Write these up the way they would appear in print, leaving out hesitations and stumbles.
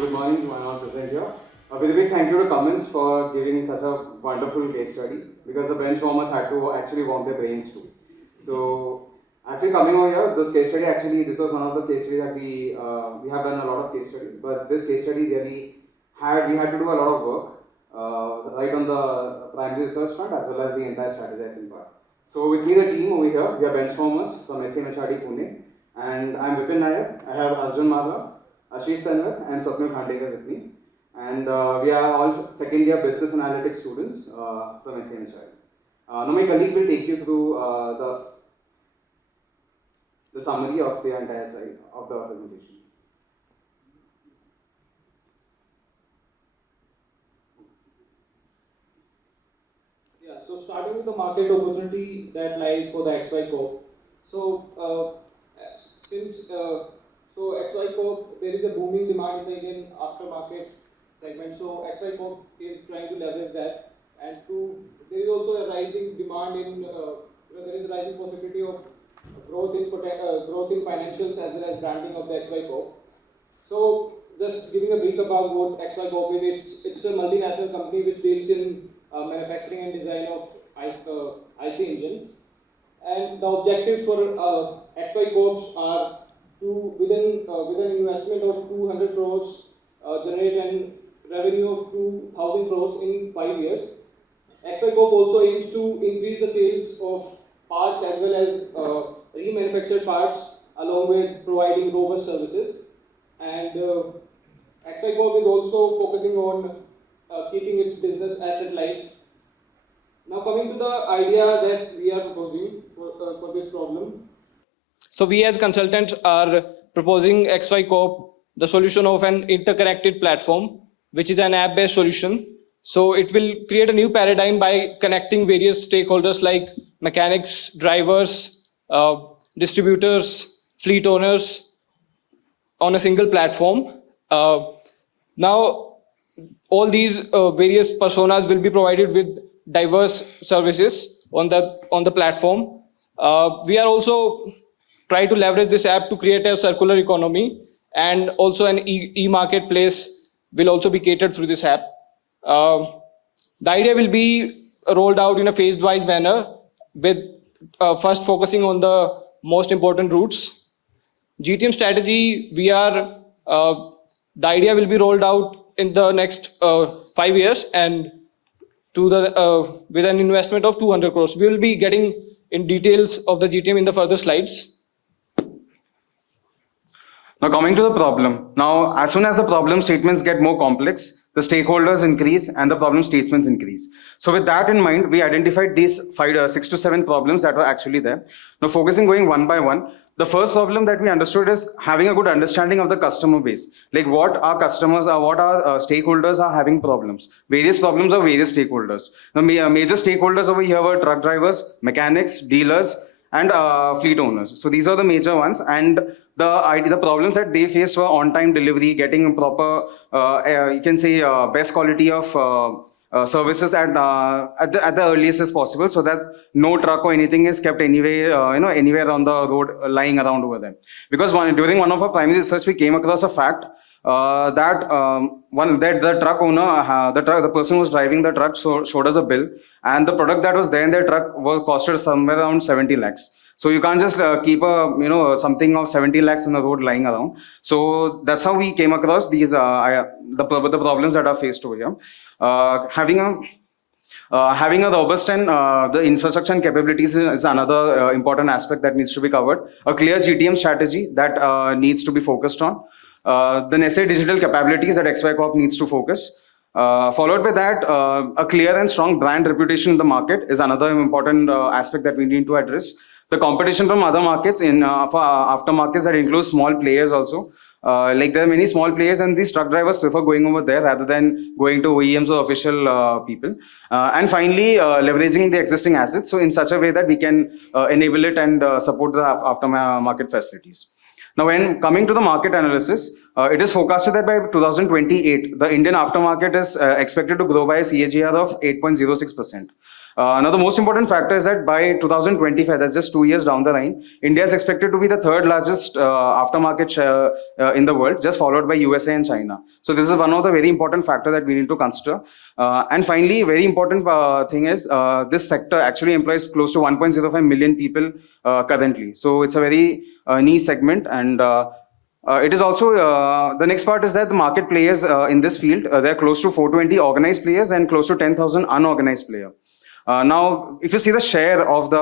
good morning to my present here. With a big thank you to Cummins for giving such a wonderful case study, because the Benchwarmers had to actually warm their brains too. So actually coming over here, this case study this was one of the case studies that we have done a lot of case studies, but this case study really we had to do a lot of work right on the primary research front as well as the entire strategizing part. So with me the team over here, we are Benchwarmers from SMHRD Pune, and I'm Vipin Nair. I have Arjun Mala, Ashish Tanwar and Swapnil Khandekar with me. And we are all second year business analytics students from SMHRD. Now my colleague will take you through the summary of the entire slide of the presentation. Yeah, so starting with the market opportunity that lies for the XY Corp. So XY Corp, there is a booming demand in the Indian aftermarket segment. So XY Corp is trying to leverage that, and there is also a rising demand in there is a rising possibility of growth in financials as well as branding of the XY Corp. So just giving a brief about what XY Corp is, it's a multinational company which deals in manufacturing and design of IC engines, and the objectives for XY Corps are to with an investment of 200 crores generate an revenue of 2,000 crores in 5 years. XY Corp also aims to increase the sales of parts as well as remanufactured parts, along with providing robust services. And XY Corp is also focusing on keeping its business asset light. Now coming to the idea that we are proposing for this problem. So we as consultants are proposing XY Corp the solution of an interconnected platform, which is an app-based solution. So it will create a new paradigm by connecting various stakeholders like mechanics, drivers, distributors, fleet owners on a single platform. Now all these various personas will be provided with diverse services on the platform. We are also trying to leverage this app to create a circular economy, and also an e-marketplace will also be catered through this app. The idea will be rolled out in a phased-wise manner, with first focusing on the most important routes. GTM strategy, the idea will be rolled out in the next 5 years, and with an investment of 200 crores. We will be getting in details of the GTM in the further slides. Now coming to the problem. Now as soon as the problem statements get more complex, the stakeholders increase and the problem statements increase. So with that in mind, we identified these 6 to 7 problems that were actually there. Now going one by one. The first problem that we understood is having a good understanding of the customer base. Like what our customers are, what our stakeholders are having problems. Various problems of various stakeholders. The major stakeholders over here were truck drivers, mechanics, dealers, and fleet owners. So these are the major ones, and the problems that they faced were on-time delivery, getting proper, you can say, best quality of services at the earliest as possible, so that no truck or anything is kept anywhere on the road lying around over there. Because during one of our primary research, we came across a fact that the truck owner, the person who was driving the truck showed us a bill, and the product that was there in their truck was costed somewhere around 70 lakhs. So you can't just keep something of 70 lakhs on the road lying around. So that's how we came across these the problems that are faced over here. Having a robust and the infrastructure and capabilities is another important aspect that needs to be covered. A clear GTM strategy that needs to be focused on. The necessary digital capabilities that XY Corp needs to focus. Followed by that, a clear and strong brand reputation in the market is another important aspect that we need to address. The competition from other markets for aftermarkets that includes small players also. Like there are many small players, and these truck drivers prefer going over there rather than going to OEMs or official people. And finally, leveraging the existing assets, so in such a way that we can enable it and support the aftermarket facilities. Now, when coming to the market analysis, it is forecasted that by 2028, the Indian aftermarket is expected to grow by a CAGR of 8.06%. Now, the most important factor is that by 2025, that's just 2 years down the line, India is expected to be the third largest aftermarket share in the world, just followed by USA and China. So this is one of the very important factors that we need to consider. And finally, very important thing is this sector actually employs close to 1.05 million people currently. So it's a very niche segment, and it is also the next part is that the market players in this field, there are close to 420 organized players and close to 10,000 unorganized players. Now, if you see the share of the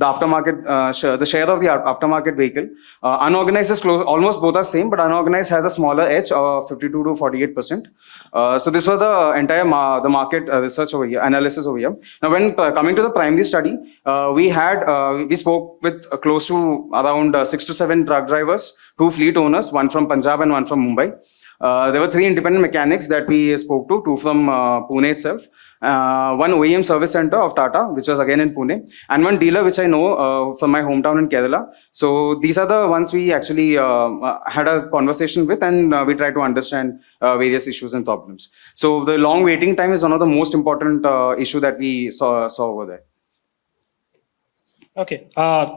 aftermarket, the share of the aftermarket vehicle, unorganized is close, almost both are same, but unorganized has a smaller edge of 52 to 48%. So this was the entire the market research over here, analysis over here. Now, when coming to the primary study, we spoke with close to around 6 to 7 truck drivers, 2 fleet owners, one from Punjab and one from Mumbai. There were 3 independent mechanics that we spoke to, 2 from Pune itself. One OEM service center of Tata, which was again in Pune, and one dealer which I know from my hometown in Kerala. So these are the ones we actually had a conversation with, and we tried to understand various issues and problems. So the long waiting time is one of the most important issue that we saw over there. Okay,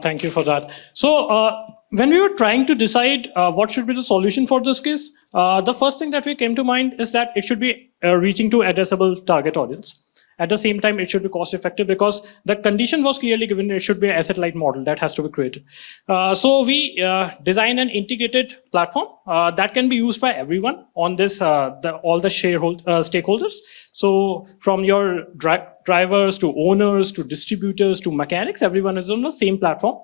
thank you for that. So when we were trying to decide what should be the solution for this case, the first thing that we came to mind is that it should be reaching to addressable target audience. At the same time, it should be cost effective because the condition was clearly given. It should be an asset-light model that has to be created. So we designed an integrated platform that can be used by everyone on this, all the stakeholders. So from your drivers to owners to distributors to mechanics, everyone is on the same platform.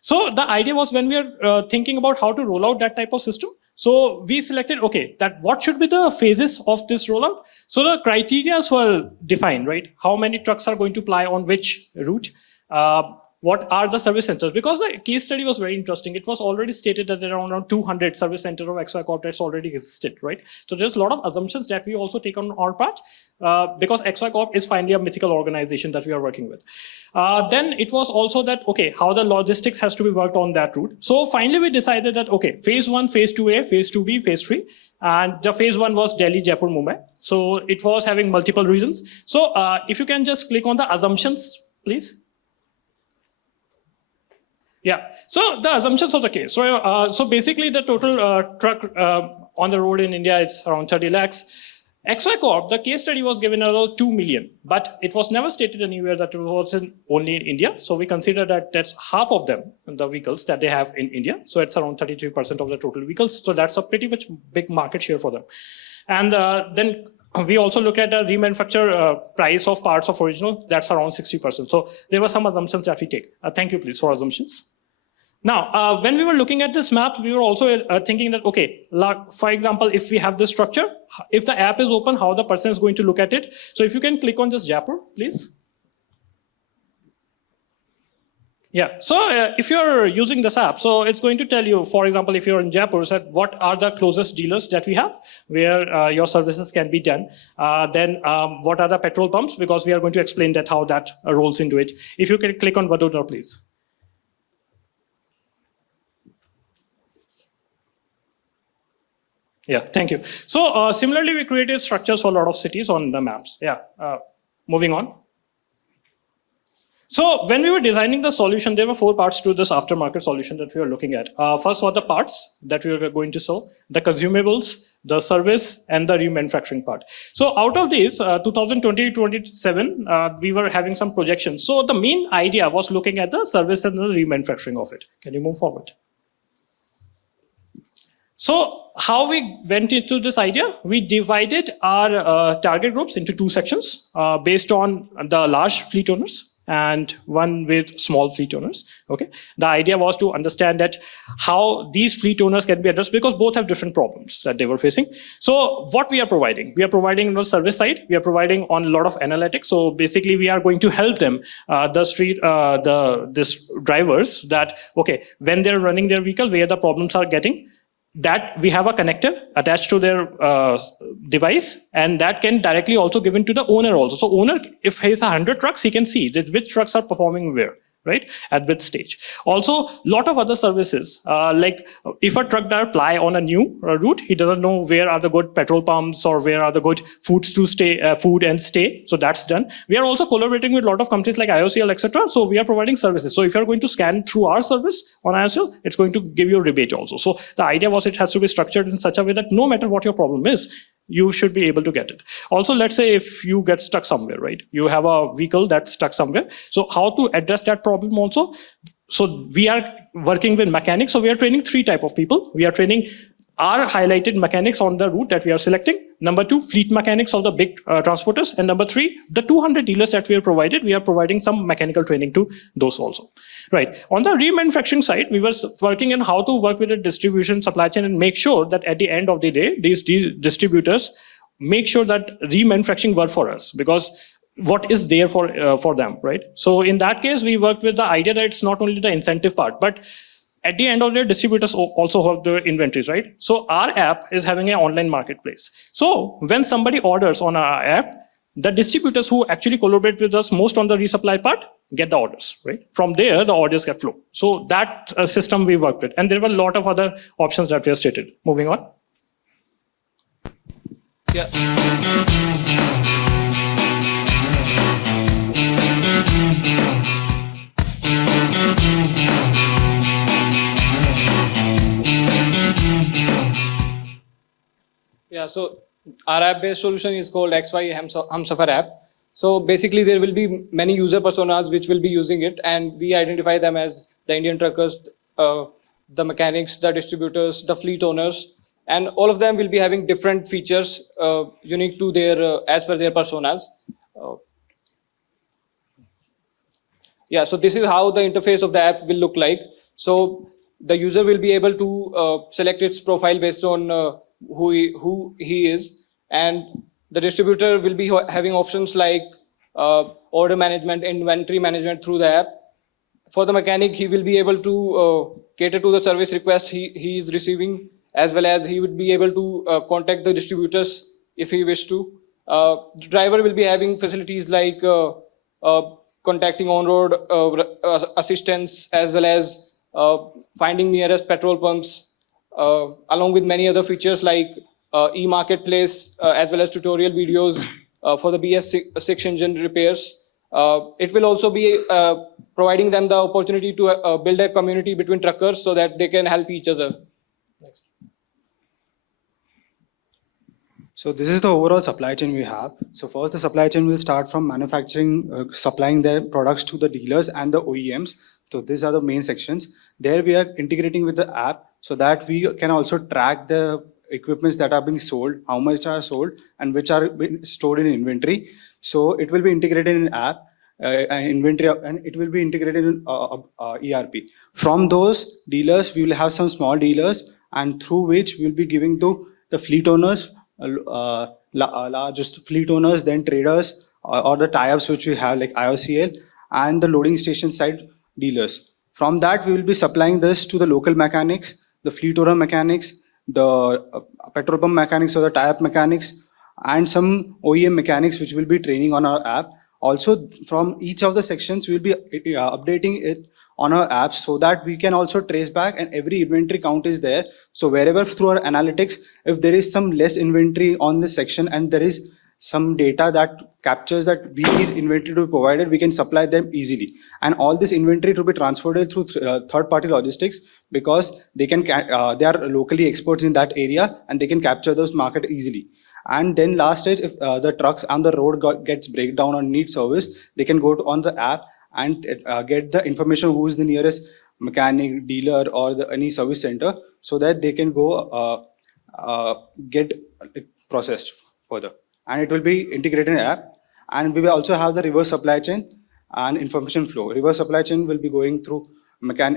So the idea was when we are thinking about how to roll out that type of system, so we selected, okay, that what should be the phases of this rollout? So the criteria were defined, right? How many trucks are going to ply on which route? What are the service centers? Because the case study was very interesting. It was already stated that there are around 200 service centers of XY Corp that's already existed, right? So there's a lot of assumptions that we also take on our part because XY Corp is finally a mythical organization that we are working with. Then it was also that, okay, how the logistics has to be worked on that route. So finally we decided that, okay, phase 1, phase 2A, phase 2B, phase 3. And the phase 1 was Delhi, Jaipur, Mumbai. So it was having multiple reasons. So if you can just click on the assumptions, please. Yeah, so the assumptions of the case. So basically the total truck on the road in India, it's around 30 lakhs. XY Corp, the case study was given around 2 million, but it was never stated anywhere that it was only in India. So we consider that that's half of them, the vehicles that they have in India. So it's around 33% of the total vehicles. So that's a pretty much big market share for them. And then we also look at the remanufacture price of parts of original. That's around 60%. So there were some assumptions that we take. Thank you, please, for assumptions. Now, when we were looking at this map, we were also thinking that, okay, for example, if we have this structure, if the app is open, how the person is going to look at it. So if you can click on this Jaipur, please. Yeah, so if you're using this app, so it's going to tell you, for example, if you're in Jaipur, so what are the closest dealers that we have where your services can be done. Then what are the petrol pumps, because we are going to explain that how that rolls into it. If you can click on Vadodara, please. Yeah, thank you. So similarly, we created structures for a lot of cities on the maps. Yeah, moving on. So when we were designing the solution, there were 4 parts to this aftermarket solution that we were looking at. First were the parts that we were going to sell, the consumables, the service, and the remanufacturing part. So out of these, 2020-27, we were having some projections. So the main idea was looking at the service and the remanufacturing of it. Can you move forward? So how we went into this idea, we divided our target groups into 2 sections based on the large fleet owners and one with small fleet owners. Okay, the idea was to understand that how these fleet owners can be addressed, because both have different problems that they were facing. So what we are providing on the service side, we are providing on a lot of analytics. So basically we are going to help them, this drivers, that okay, when they're running their vehicle, where the problems are getting, that we have a connector attached to their device, and that can directly also given to the owner also. So owner, if he has 100 trucks, he can see that which trucks are performing where. right, at which stage. Also, lot of other services, like if a truck driver ply on a new route, he doesn't know where are the good petrol pumps or where are the good foods to stay, food and stay. So that's done. We are also collaborating with a lot of companies like IOCL, etc. So we are providing services. So if you're going to scan through our service on IOCL, it's going to give you a rebate also. So the idea was it has to be structured in such a way that no matter what your problem is, you should be able to get it. Also, let's say if you get stuck somewhere, right? You have a vehicle that's stuck somewhere. So how to address that problem also? So we are working with mechanics. So we are training 3 types of people. We are training our highlighted mechanics on the route that we are selecting. Number 2, fleet mechanics of the big transporters. And number 3, the 200 dealers that we are providing some mechanical training to those also. Right. On the remanufacturing side, we were working on how to work with the distribution supply chain and make sure that at the end of the day, these distributors make sure that remanufacturing work for us, because what is there for them, right? So in that case, we worked with the idea that it's not only the incentive part, but at the end of the day, distributors also have the inventories, right? So our app is having an online marketplace. So when somebody orders on our app, the distributors who actually collaborate with us most on the resupply part get the orders, right? From there, the orders get flow. So that system we worked with. And there were a lot of other options that we have stated. Moving on. Yeah. Yeah, so our app-based solution is called XY Humsafar app. So basically, there will be many user personas which will be using it, and we identify them as the Indian truckers, the mechanics, the distributors, the fleet owners, and all of them will be having different features unique to their as per their personas. Yeah, so this is how the interface of the app will look like. So the user will be able to select its profile based on who he is, and the distributor will be having options like order management, inventory management through the app. For the mechanic, he will be able to cater to the service request he is receiving, as well as he would be able to contact the distributors if he wish to. The driver will be having facilities like contacting on-road assistance, as well as finding nearest petrol pumps, along with many other features like e-marketplace, as well as tutorial videos for the BS6 engine repairs. It will also be providing them the opportunity to build a community between truckers so that they can help each other. Next. So this is the overall supply chain we have. So first, the supply chain will start from manufacturing, supplying their products to the dealers and the OEMs. So these are the main sections. There we are integrating with the app so that we can also track the equipments that are being sold, how much are sold, and which are being stored in inventory. So it will be integrated in app, inventory, and it will be integrated in ERP. From those dealers, we will have some small dealers, and through which we will be giving to the fleet owners, largest fleet owners, then traders, or the tie-ups which we have like IOCL, and the loading station side dealers. From that, we will be supplying this to the local mechanics, the fleet owner mechanics, the petrol pump mechanics or the tie-up mechanics, and some OEM mechanics which will be training on our app. Also, from each of the sections, we will be updating it on our app so that we can also trace back, and every inventory count is there. So wherever through our analytics, if there is some less inventory on this section and there is some data that captures that we need inventory to be provided, we can supply them easily. And all this inventory to be transferred through third-party logistics, because they can they are locally experts in that area and they can capture those market easily. And then last stage, if the trucks on the road gets breakdown or need service, they can go on the app and get the information who is the nearest mechanic, dealer, or any service center, so that they can go get it processed further. And it will be integrated in app. And we will also have the reverse supply chain and information flow. Reverse supply chain will be going through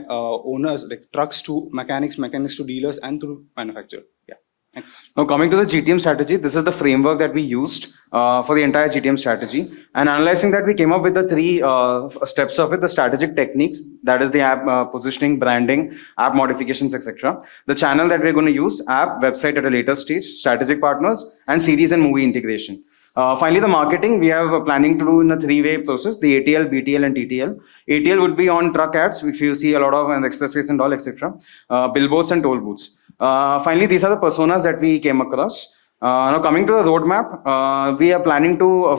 owners, like trucks to mechanics, mechanics to dealers, and through manufacturer. Yeah. Thanks. Now, coming to the GTM strategy, this is the framework that we used for the entire GTM strategy. And analyzing that, we came up with the 3 steps of it: the strategic techniques, that is the app positioning, branding, app modifications, etc. The channel that we're going to use, app, website at a later stage, strategic partners, and series and movie integration. Finally, the marketing, we have planning to do in a three-way process, the ATL, BTL, and TTL. ATL would be on truck ads, which you see a lot of on expressways and all, etc. Billboards and toll booths. Finally, these are the personas that we came across. Now coming to the roadmap, we are planning to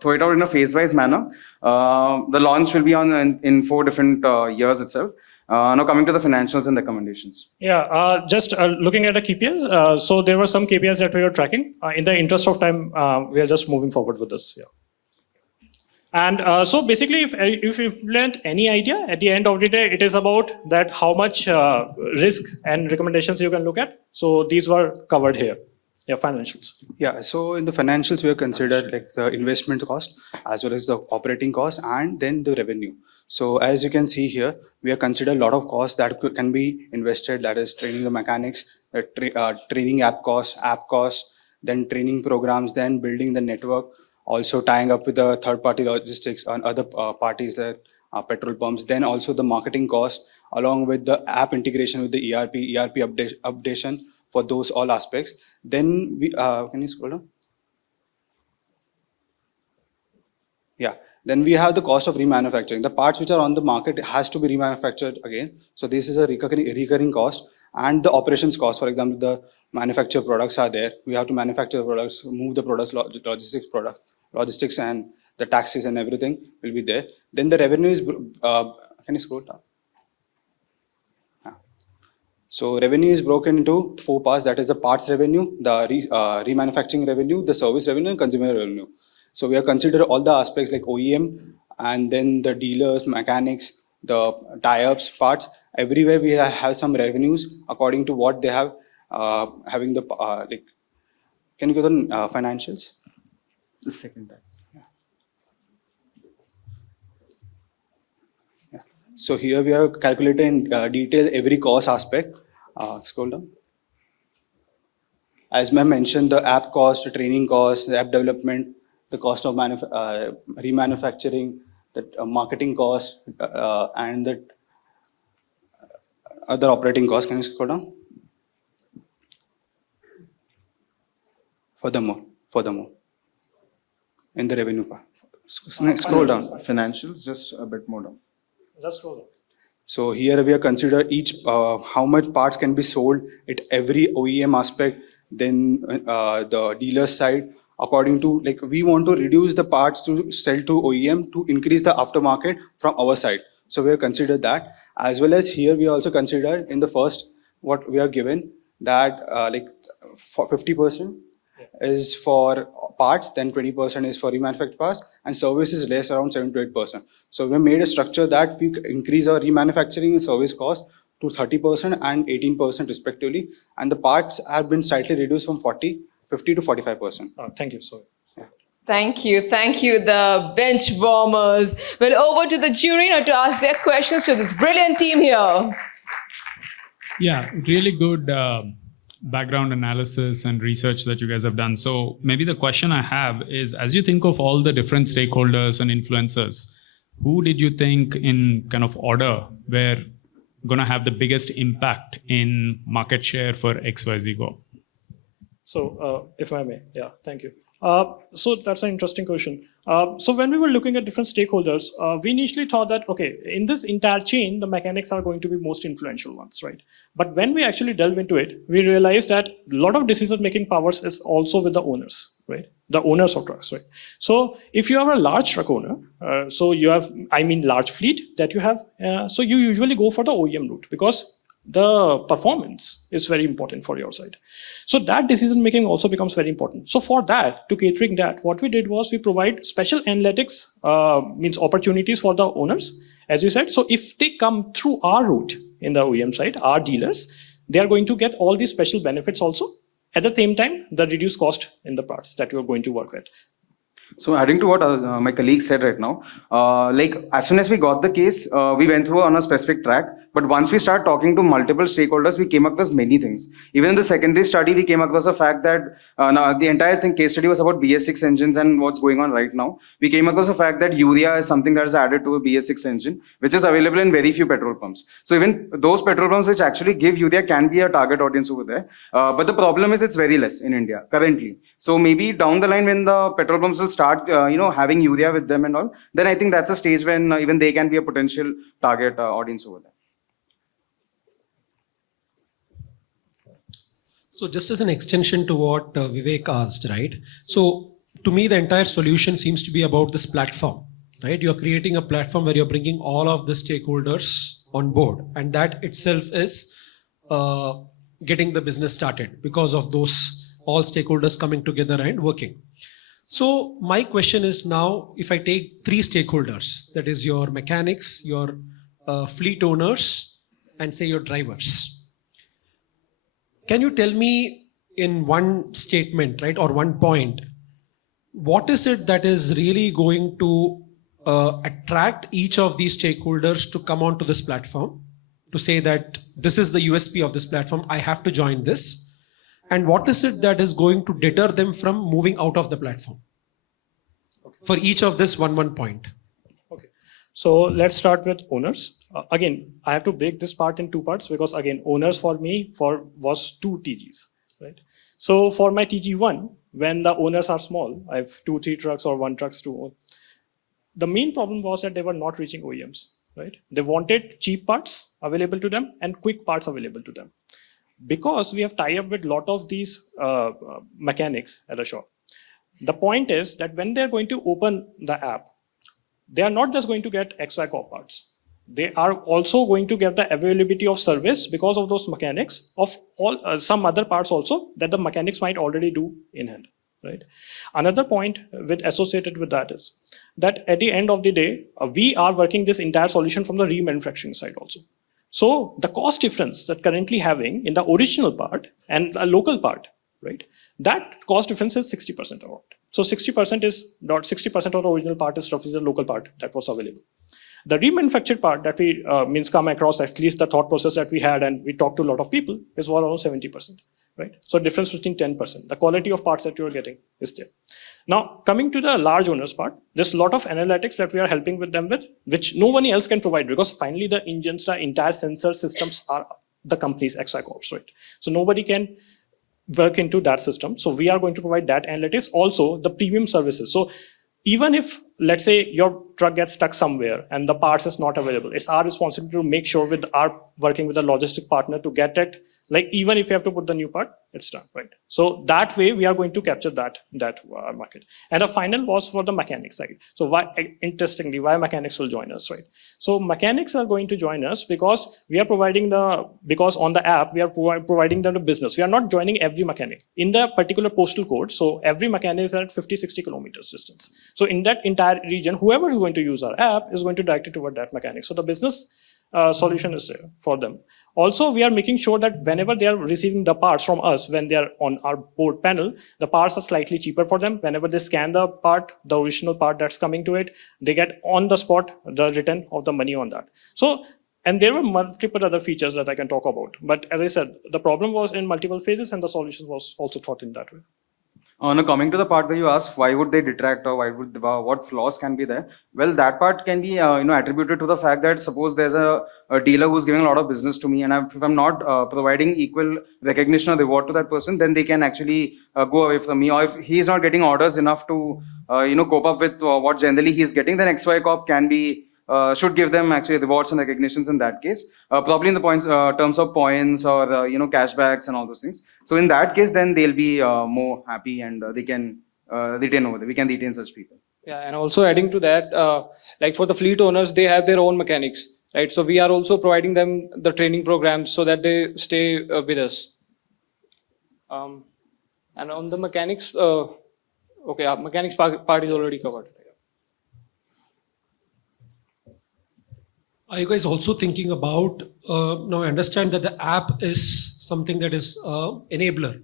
throw it out in a phase-wise manner. The launch will be on in 4 different years itself. Now coming to the financials and recommendations. Yeah, just looking at the KPIs. So there were some KPIs that we were tracking. In the interest of time, we are just moving forward with this. Yeah. And so basically, if you've learned any idea, at the end of the day, it is about that how much risk and recommendations you can look at. So these were covered here. Yeah, financials. Yeah, so in the financials, we have considered like the investment cost as well as the operating cost and then the revenue. So as you can see here, we have considered a lot of costs that can be invested, that is training the mechanics, training app costs, then training programs, then building the network, also tying up with the third-party logistics and other parties, that petrol pumps, then also the marketing cost, along with the app integration with the ERP updation for those all aspects. Then we, can you scroll down? Yeah. Then we have the cost of remanufacturing. The parts which are on the market has to be remanufactured again. So this is a recurring cost, and the operations cost. For example, the manufactured products are there. We have to manufacture products, move the products, logistics and the taxes and everything will be there. Then the revenue is, can you scroll down? So revenue is broken into 4 parts. That is the parts revenue, the remanufacturing revenue, the service revenue, and consumer revenue. So we have considered all the aspects like OEM and then the dealers, mechanics, the tie-ups, parts. Everywhere we have some revenues according to what they have, having the, like, can you go to financials? The second time. Yeah. So here we have calculated in detail every cost aspect. Scroll down. As ma'am mentioned, the app cost, the training cost, the app development, the cost of remanufacturing, the marketing cost, and the other operating costs. Can you scroll down? Furthermore, in the revenue part. Scroll down. Financials, just a bit more down. Just scroll down. So here we have considered each how much parts can be sold at every OEM aspect, then the dealer side. According to, like, we want to reduce the parts to sell to OEM to increase the aftermarket from our side. So we have considered that, as well as here we also considered in the first what we are given that like for 50% is for parts, then 20% is for remanufactured parts, and service is less, around 7 to 8%. So we made a structure that we increase our remanufacturing and service cost to 30% and 18% respectively, and the parts have been slightly reduced from 50 to 45%. Thank you. Sorry. Thank you, the Benchwarmers. Well, over to the jury now to ask their questions to this brilliant team here. Yeah, really good background analysis and research that you guys have done. So maybe the question I have is, as you think of all the different stakeholders and influencers, who did you think in kind of order were going to have the biggest impact in market share for XYZ Go? So if I may, yeah, thank you. So that's an interesting question. So when we were looking at different stakeholders, we initially thought that, okay, in this entire chain, the mechanics are going to be most influential ones, right? But when we actually delve into it, we realized that a lot of decision-making powers is also with the owners, right? The owners of trucks, right? So if you are a large truck owner, so you have, large fleet that you have, so you usually go for the OEM route because the performance is very important for your side. So that decision making also becomes very important. So for that, to catering that, what we did was we provide special analytics, means opportunities for the owners, as you said. So if they come through our route in the OEM side, our dealers, they are going to get all these special benefits also. At the same time, the reduced cost in the parts that you are going to work with. So adding to what my colleague said right now, like as soon as we got the case, we went through on a specific track. But once we start talking to multiple stakeholders, we came across many things. Even in the secondary study, we came across the fact that now the entire case study was about BS6 engines and what's going on right now. We came across the fact that urea is something that is added to a BS6 engine, which is available in very few petrol pumps. So even those petrol pumps which actually give urea can be a target audience over there. But the problem is it's very less in India currently. So maybe down the line when the petrol pumps will start, having urea with them and all, then I think that's a stage when even they can be a potential target audience over there. So just as an extension to what Vivek asked, right? So to me, the entire solution seems to be about this platform, right? You're creating a platform where you're bringing all of the stakeholders on board, and that itself is getting the business started because of those all stakeholders coming together and working. So my question is now, if I take three stakeholders, that is your mechanics, your fleet owners, and say your drivers. Can you tell me in one statement, right, or one point, what is it that is really going to attract each of these stakeholders to come onto this platform, to say that this is the USP of this platform, I have to join this? And what is it that is going to deter them from moving out of the platform? For each of this one point. Okay. So let's start with owners. Again, I have to break this part in two parts because again, owners for me was 2 TGs, right? So for my TG1, when the owners are small, I have 2-3 trucks or 1 trucks to own. The main problem was that they were not reaching OEMs, right? They wanted cheap parts available to them and quick parts available to them. Because we have tied up with a lot of these mechanics at a shop. The point is that when they're going to open the app, they are not just going to get XY Corp parts. They are also going to get the availability of service because of those mechanics of all some other parts also that the mechanics might already do in hand, right? Another point associated with that is that at the end of the day, we are working this entire solution from the remanufacturing side also. So the cost difference that currently having in the original part and the local part, right? That cost difference is 60% around. So 60% is not 60% of the original part is roughly the local part that was available. The remanufactured part that we come across, at least the thought process that we had, and we talked to a lot of people, is around 70%, right? So difference between 10%. The quality of parts that you are getting is there. Now, coming to the large owners part, there's a lot of analytics that we are helping with them with, which no one else can provide because finally the engines, the entire sensor systems are the company's XI Corps, right? So nobody can work into that system. So we are going to provide that analytics, also the premium services. So even if, let's say, your truck gets stuck somewhere and the parts is not available, it's our responsibility to make sure with our working with a logistic partner to get it. Like even if you have to put the new part, it's done, right? So that way we are going to capture that market. And the final was for the mechanics side. So why, interestingly, why mechanics will join us, right? So mechanics are going to join us because we are providing because on the app, we are providing them the business. We are not joining every mechanic in the particular postal code. So every mechanic is at 50, 60 kilometers distance. So in that entire region, whoever is going to use our app is going to direct it toward that mechanic. So the business solution is there for them. Also, we are making sure that whenever they are receiving the parts from us, when they are on our board panel, the parts are slightly cheaper for them. Whenever they scan the part, the original part that's coming to it, they get on the spot the return of the money on that. So, and there were multiple other features that I can talk about. But as I said, the problem was in multiple phases and the solution was also thought in that way. Now coming to the part where you ask why would they detract or what flaws can be there? Well, that part can be attributed to the fact that suppose there's a dealer who's giving a lot of business to me, and if I'm not providing equal recognition or reward to that person, then they can actually go away from me. Or if he's not getting orders enough to cope up with what generally he's getting, then XY Corp can be should give them actually rewards and recognitions in that case, probably in the terms of points or cashbacks and all those things. So in that case, then they'll be more happy and they can retain over there. We can retain such people. Yeah, and also adding to that, like for the fleet owners, they have their own mechanics, right? So we are also providing them the training programs so that they stay with us. And on the mechanics, mechanics part is already covered. Are you guys also thinking about, now I understand that the app is something that is enabler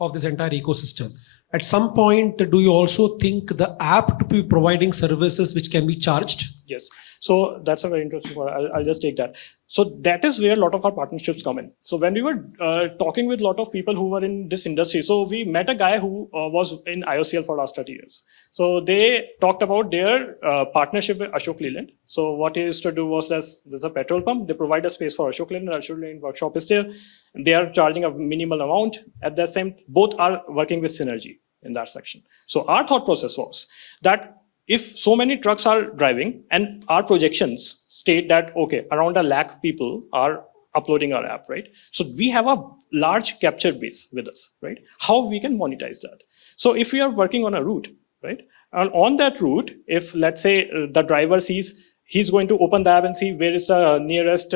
of this entire ecosystem. Yes. At some point, do you also think the app to be providing services which can be charged? Yes. So that's a very interesting one. I'll just take that. So that is where a lot of our partnerships come in. So when we were talking with a lot of people who were in this industry, so we met a guy who was in IOCL for the last 30 years. So they talked about their partnership with Ashok Leyland. So what he used to do was there's a petrol pump. They provide a space for Ashok Leyland. Ashok Leyland workshop is there. They are charging a minimal amount. At the same, both are working with synergy in that section. So our thought process was that if so many trucks are driving and our projections state that, okay, around 1 lakh people are uploading our app, right? So we have a large capture base with us, right? How we can monetize that? So if we are working on a route, right? And on that route, if let's say the driver sees, he's going to open the app and see where is the nearest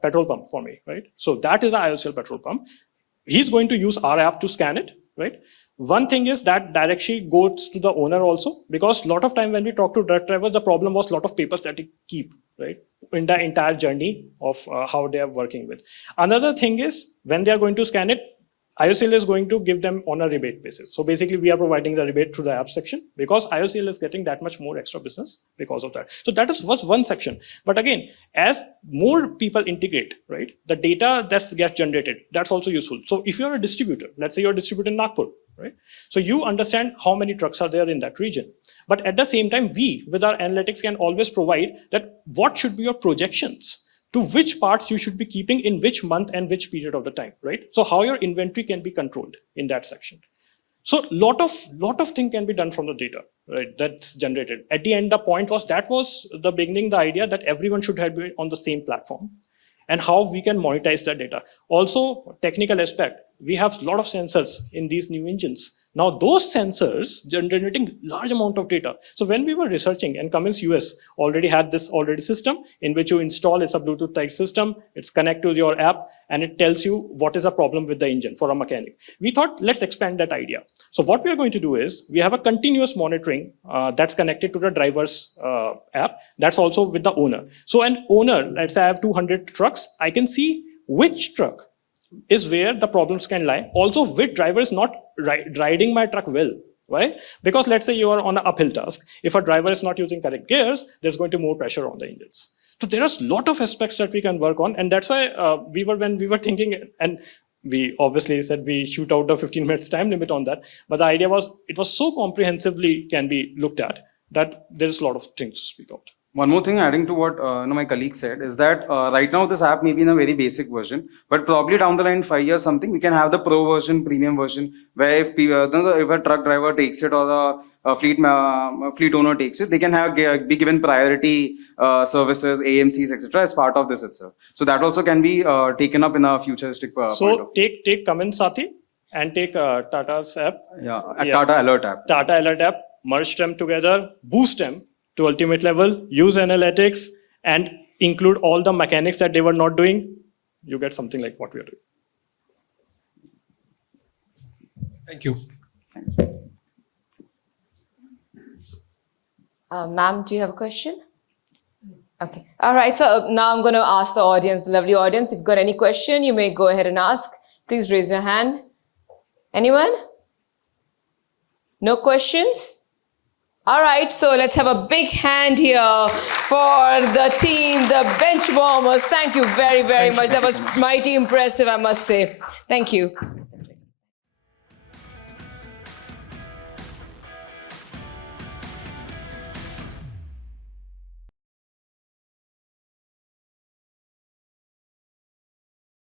petrol pump for me, right? So that is the IOCL petrol pump. He's going to use our app to scan it, right? One thing is that directly goes to the owner also, because a lot of time when we talk to truck drivers, the problem was a lot of papers that they keep, right, in the entire journey of how they are working with. Another thing is when they are going to scan it, IOCL is going to give them on a rebate basis. So basically we are providing the rebate through the app section because IOCL is getting that much more extra business because of that. So that is what's one section. But again, as more people integrate, right, the data that gets generated, that's also useful. So if you're a distributor, let's say you're a distributor in Nagpur, right? So you understand how many trucks are there in that region. But at the same time, we with our analytics can always provide that what should be your projections to which parts you should be keeping in which month and which period of the time, right? So how your inventory can be controlled in that section. So lot of things can be done from the data, right? That's generated. At the end, the point was that was the beginning, the idea that everyone should have been on the same platform and how we can monetize that data. Also, technical aspect, we have a lot of sensors in these new engines. Now those sensors generating large amount of data. So when we were researching, and Cummins US already had this system in which you install, it's a Bluetooth type system, it's connect to your app, and it tells you what is a problem with the engine for a mechanic. We thought, let's expand that idea. So what we are going to do is, we have a continuous monitoring that's connected to the driver's app, that's also with the owner. So an owner, let's say I have 200 trucks, I can see which truck is where the problems can lie. Also, which driver is not riding my truck well. Why? Because let's say you are on an uphill task. If a driver is not using correct gears, there's going to be more pressure on the engines. So there are a lot of aspects that we can work on. And that's why when we were thinking, and we obviously said we shoot out the 15 minutes time limit on that. But the idea was, it was so comprehensively can be looked at that there's a lot of things to speak out. One more thing adding to what my colleague said is that right now this app may be in a very basic version, but probably down the line 5 years something, we can have the pro version, premium version, where if a truck driver takes it or the fleet owner takes it, they can be given priority services, AMCs, etc. as part of this itself. So that also can be taken up in a futuristic So take Cummins Sati and take Tata's app. Tata Alert app. Tata Alert app, merge them together, boost them to ultimate level, use analytics, and include all the mechanics that they were not doing, you get something like what we are doing. Thank you. Ma'am, do you have a question? Okay. All right. So now I'm going to ask the audience, the lovely audience, if you've got any question, you may go ahead and ask. Please raise your hand. Anyone? No questions? All right, so let's have a big hand here for the team, the Benchwarmers. Thank you very, very much. That was mighty impressive, I must say. Thank you.